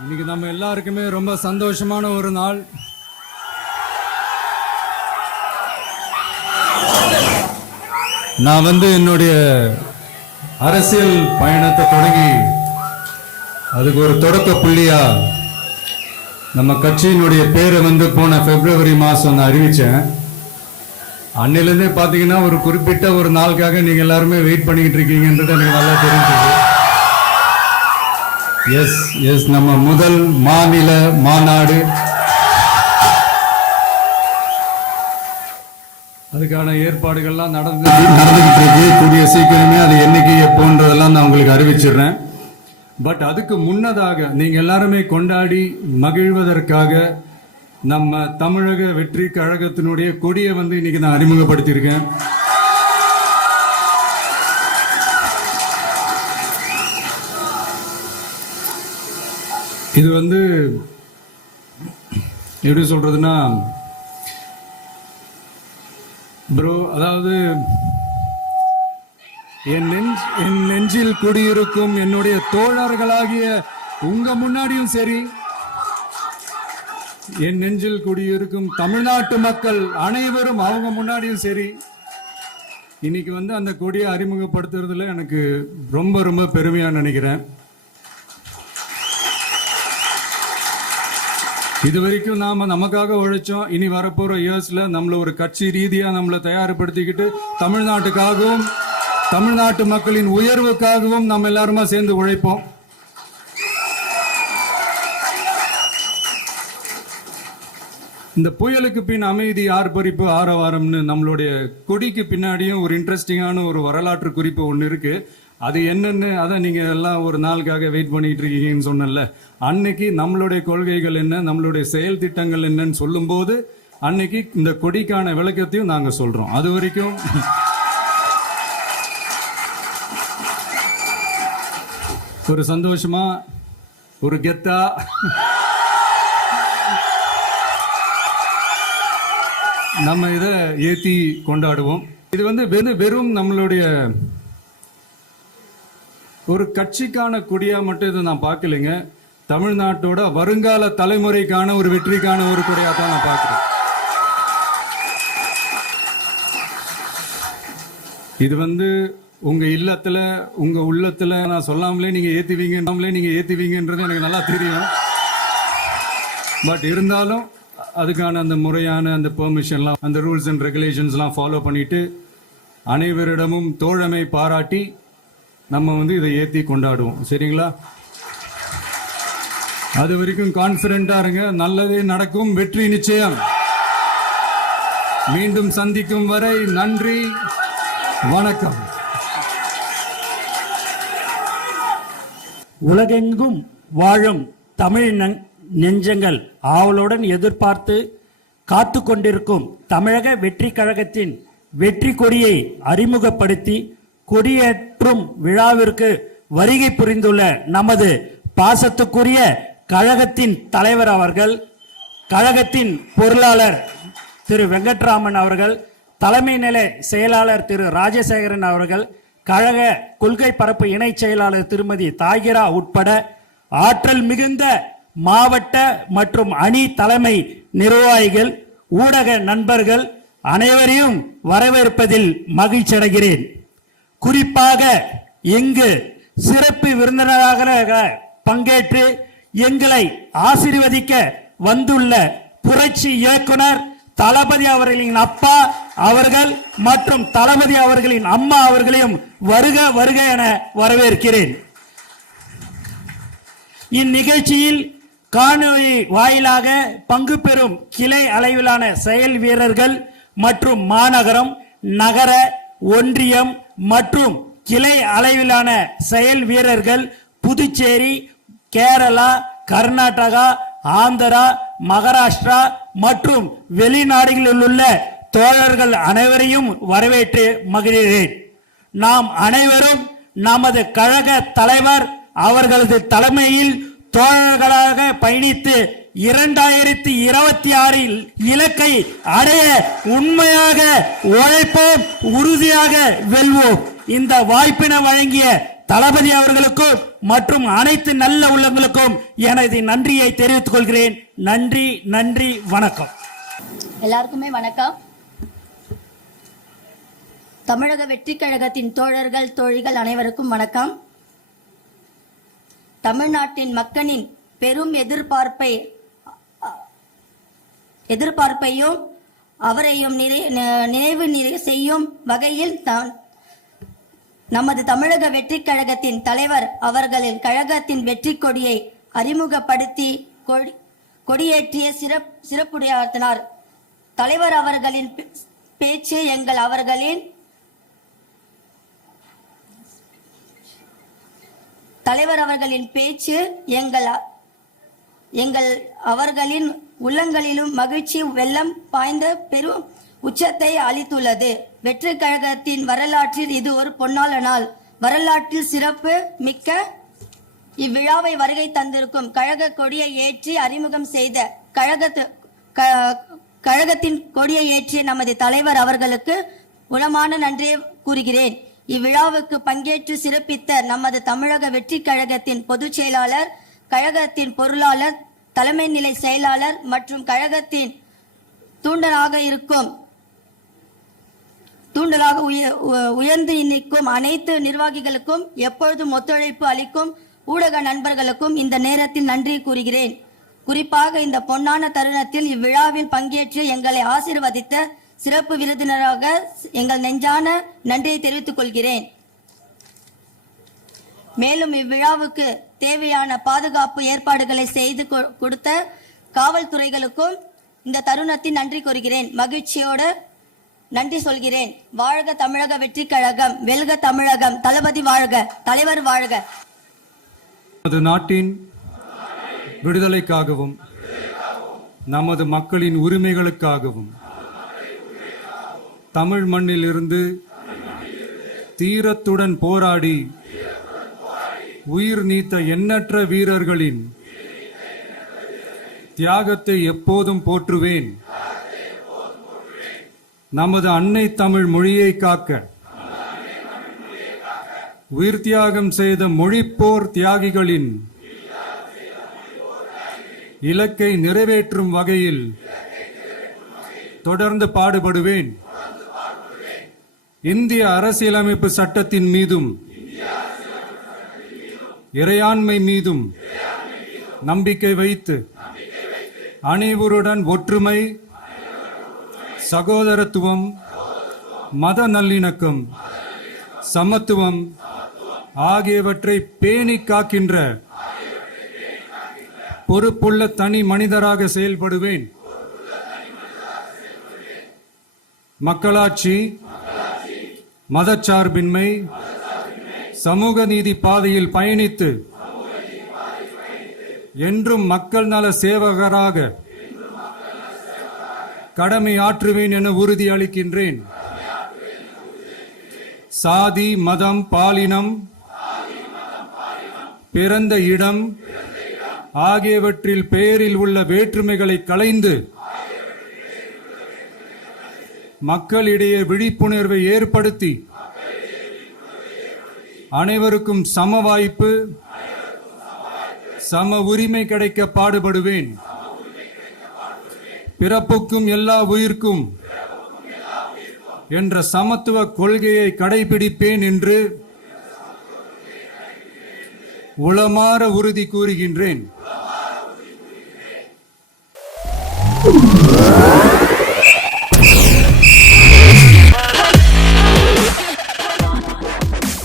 இன்னைக்கு நம்ம எல்லாருக்குமே ரொம்ப சந்தோஷமான ஒரு நாள். நான் என்னுடைய அரசியல் பயணத்தை தொடங்கி அதுக்கு ஒரு தொடக்க புள்ளியா நம்ம கட்சியினுடைய பேரை போன பிப்ரவரி மாதம் நான் அறிவிச்சேன். அன்னிலிருந்தே பார்த்தீங்கன்னா ஒரு குறிப்பிட்ட ஒரு நாளுக்காக நீங்க எல்லாருமே வெயிட் பண்ணிக்கிட்டு இருக்கீங்கன்றது எனக்கு நல்லா தெரிஞ்சது. எஸ் நம்ம முதல் மாநில மாநாடு, அதுக்கான ஏற்பாடுகள்லாம் நடந்துகிட்டு இருக்கு. கூடிய சீக்கிரமே அது என்னைக்கு எப்போன்றதெல்லாம் நான் உங்களுக்கு அறிவிச்சிடுறேன். பட் அதுக்கு முன்னதாக நீங்க எல்லாருமே கொண்டாடி மகிழ்வதற்காக நம்ம தமிழக வெற்றி கழகத்தினுடைய கொடியை இன்னைக்கு நான் அறிமுகப்படுத்தியிருக்கேன். இது எப்படி சொல்றதுன்னா ப்ரோ, அதாவது என் நெஞ்சில் குடியிருக்கும் என்னுடைய தோழர்களாகிய உங்க முன்னாடியும் சரி, என் நெஞ்சில் குடியிருக்கும் தமிழ்நாட்டு மக்கள் அனைவரும் அவங்க முன்னாடியும் சரி, இன்னைக்கு அந்த கொடியை அறிமுகப்படுத்துறதுல எனக்கு ரொம்ப ரொம்ப பெருமையா நினைக்கிறேன். இது வரைக்கும் நாம நமக்காக உழைச்சோம். இனி வரப்போற இயர்ஸ்ல நம்மள ஒரு கட்சி ரீதியா நம்மளை தயார்படுத்திக்கிட்டு தமிழ்நாட்டுக்காகவும் தமிழ்நாட்டு மக்களின் உயர்வுக்காகவும் நம்ம எல்லாருமா சேர்ந்து உழைப்போம். இந்த புயலுக்கு பின் அமைதி ஆர்ப்பரிப்பு ஆரவாரம்னு நம்மளுடைய கொடிக்கு பின்னாடியும் ஒரு இன்ட்ரெஸ்டிங்கான ஒரு வரலாற்று குறிப்பு ஒன்று இருக்கு. அது என்னன்னு அதை நீங்க எல்லாம் ஒரு நாளுக்காக வெயிட் பண்ணிட்டு இருக்கீங்கன்னு சொன்னல, அன்னைக்கு நம்மளுடைய கொள்கைகள் என்ன, நம்மளுடைய செயல் திட்டங்கள் என்னன்னு சொல்லும் போது அன்னைக்கு இந்த கொடிக்கான விளக்கத்தையும் நாங்க சொல்றோம். அது வரைக்கும் ஒரு சந்தோஷமா ஒரு கெத்தா நம்ம இதை ஏத்தி கொண்டாடுவோம். இது வெறும் நம்மளுடைய ஒரு கட்சிக்கான கொடியா மட்டும் இதை நான் பார்க்கலைங்க. தமிழ்நாட்டோட வருங்கால தலைமுறைக்கான ஒரு வெற்றிக்கான ஒரு கொடியா தான் நான் பார்க்கிறேன். இது உங்க இல்லத்துல உங்க உள்ளத்துல நான் சொல்லாமலே நீங்க ஏத்துவீங்கன்றது எனக்கு நல்லா தெரியும். பட் இருந்தாலும் அதுக்கான அந்த முறையான அந்த பெர்மிஷன்லாம், அந்த ரூல்ஸ் அண்ட் ரெகுலேஷன்ஸ்லாம் ஃபாலோ பண்ணிட்டு அனைவரிடமும் தோழமை பாராட்டி நம்ம இதை ஏற்றி கொண்டாடுவோம். சரிங்களா? அது வரைக்கும் கான்ஃபிடென்ட்டா இருங்க. நல்லதே நடக்கும். வெற்றி நிச்சயம். மீண்டும் சந்திக்கும் வரை நன்றி, வணக்கம். உலகெங்கும் வாழும் தமிழ் நெஞ்சங்கள் ஆவலுடன் எதிர்பார்த்து காத்து கொண்டிருக்கும் தமிழக வெற்றி கழகத்தின் வெற்றி கொடியை அறிமுகப்படுத்தி கொடியேற்றும் விழாவிற்கு வருகை புரிந்துள்ள நமது பாசத்துக்குரிய கழகத்தின் தலைவர் அவர்கள், கழகத்தின் பொருளாளர் திரு வெங்கட்ராமன் அவர்கள், தலைமை நிலை செயலாளர் திரு ராஜசேகரன் அவர்கள், கழக கொள்கை பரப்பு இணை செயலாளர் திருமதி தாகிரா உட்பட ஆற்றல் மிகுந்த மாவட்ட மற்றும் அணி தலைமை நிர்வாகிகள், ஊடக நண்பர்கள் அனைவரையும் வரவேற்பதில் மகிழ்ச்சி அடைகிறேன். குறிப்பாக இங்கு சிறப்பு விருந்தினராக பங்கேற்று எங்களை ஆசீர்வதிக்க வந்துள்ள புரட்சி இயக்குனர் தளபதி அவர்களின் அப்பா அவர்கள் மற்றும் தளபதி அவர்களின் அம்மா அவர்களையும் வருக வருக என வரவேற்கிறேன். இந்நிகழ்ச்சியில் காணொலி வாயிலாக பங்கு பெறும் கிளை அளவிலான செயல் வீரர்கள் மற்றும் மாநகரம், நகர, ஒன்றியம் மற்றும் கிளை அளவிலான செயல் வீரர்கள் புதுச்சேரி, கேரளா, கர்நாடகா, ஆந்திரா, மகாராஷ்டிரா மற்றும் வெளிநாடுகளில் உள்ள தோழர்கள் அனைவரையும் வரவேற்று மகிழ்கிறேன். நாம் அனைவரும் நமது கழக தலைவர் அவர்களது தலைமையில் தோழர்களாக பயணித்து 2026 இலக்கை அடைய உண்மையாக உழைப்போம், உறுதியாக வெல்வோம். இந்த வாய்ப்பினை வழங்கிய தளபதி அவர்களுக்கும் மற்றும் அனைத்து நல்ல உள்ளங்களுக்கும் எனது நன்றியை தெரிவித்துக் கொள்கிறேன். நன்றி, நன்றி, வணக்கம். எல்லாருக்குமே வணக்கம். தமிழக வெற்றிக் கழகத்தின் தோழர்கள் தோழிகள் அனைவருக்கும் வணக்கம். தமிழ்நாட்டின் மக்களின் பெரும் எதிர்பார்ப்பையும் அவரையும் நினைவு செய்யும் வகையில் தான் நமது தமிழக வெற்றிக் கழகத்தின் தலைவர் அவர்களின் கழகத்தின் வெற்றி கொடியை அறிமுகப்படுத்தி கொடியேற்றிய சிறப்புரையாற்றினார். தலைவர் அவர்களின் பேச்சு அவர்களின் உள்ளங்களிலும் மகிழ்ச்சி வெள்ளம் பாய்ந்த பெரும் உச்சத்தை அளித்துள்ளது. வெற்றி கழகத்தின் வரலாற்றில் இது ஒரு பொன்னான நாள். வரலாற்றில் சிறப்பு மிக்க இவ்விழாவை வருகை தந்திருக்கும் கழக கொடியை ஏற்றி அறிமுகம் செய்த கழகத்தின் கொடியை ஏற்றிய நமது தலைவர் அவர்களுக்கு உளமான நன்றியை கூறுகிறேன். இவ்விழாவுக்கு பங்கேற்று சிறப்பித்த நமது தமிழக வெற்றி கழகத்தின் பொதுச் செயலாளர், கழகத்தின் பொருளாளர், தலைமை நிலை செயலாளர் மற்றும் கழகத்தின் தூண்டலாக உயர்ந்து நிற்கும் அனைத்து நிர்வாகிகளுக்கும், எப்பொழுதும் ஒத்துழைப்பு அளிக்கும் ஊடக நண்பர்களுக்கும் இந்த நேரத்தில் நன்றி கூறுகிறேன். குறிப்பாக இந்த பொன்னான தருணத்தில் இவ்விழாவில் பங்கேற்று எங்களை ஆசீர்வதித்த சிறப்பு விருந்தினராக எங்கள் நெஞ்சான நன்றியை தெரிவித்துக் கொள்கிறேன். மேலும் இவ்விழாவுக்கு தேவையான பாதுகாப்பு ஏற்பாடுகளை செய்து கொடுத்த காவல்துறைகளுக்கும் இந்த தருணத்தில் நன்றி கூறுகிறேன். மகிழ்ச்சியோடு நன்றி சொல்கிறேன். வாழ்க தமிழக வெற்றி கழகம், வெல்க தமிழகம், தளபதி வாழ்க, தலைவர் வாழ்க. நமது நாட்டின் விடுதலைக்காகவும் நமது மக்களின் உரிமைகளுக்காகவும் தமிழ் மண்ணில் இருந்து தீரத்துடன் போராடி உயிர் நீத்த எண்ணற்ற வீரர்களின் தியாகத்தை எப்போதும் போற்றுவேன். நமது அன்னை தமிழ் மொழியை காக்க உயிர் தியாகம் செய்த மொழிப்போர் தியாகிகளின் இலக்கை நிறைவேற்றும் வகையில் தொடர்ந்து பாடுபடுவேன். இந்திய அரசியலமைப்பு சட்டத்தின் மீதும் இறையாண்மை மீதும் நம்பிக்கை வைத்து அனைவருடன் ஒற்றுமை, சகோதரத்துவம், மத நல்லிணக்கம், சமத்துவம் ஆகியவற்றை பேணி காக்கின்ற பொறுப்புள்ள தனி மனிதராக செயல்படுவேன். மக்களாட்சி, மதச்சார்பின்மை, சமூக நீதி பாதையில் பயணித்து என்றும் மக்கள் நல சேவகராக கடமை ஆற்றுவேன் என உறுதி அளிக்கின்றேன். சாதி, மதம், பாலினம், பிறந்த இடம் ஆகியவற்றில் பெயரில் உள்ள வேற்றுமைகளை களைந்து மக்களிடையே விழிப்புணர்வை ஏற்படுத்தி அனைவருக்கும் சம வாய்ப்பு, சம உரிமை கிடைக்க பாடுபடுவேன். பிறப்புக்கும் எல்லா உயிர்க்கும் என்ற சமத்துவ கொள்கையை கடைபிடிப்பேன் என்று உளமாற உறுதி கூறுகின்றேன்.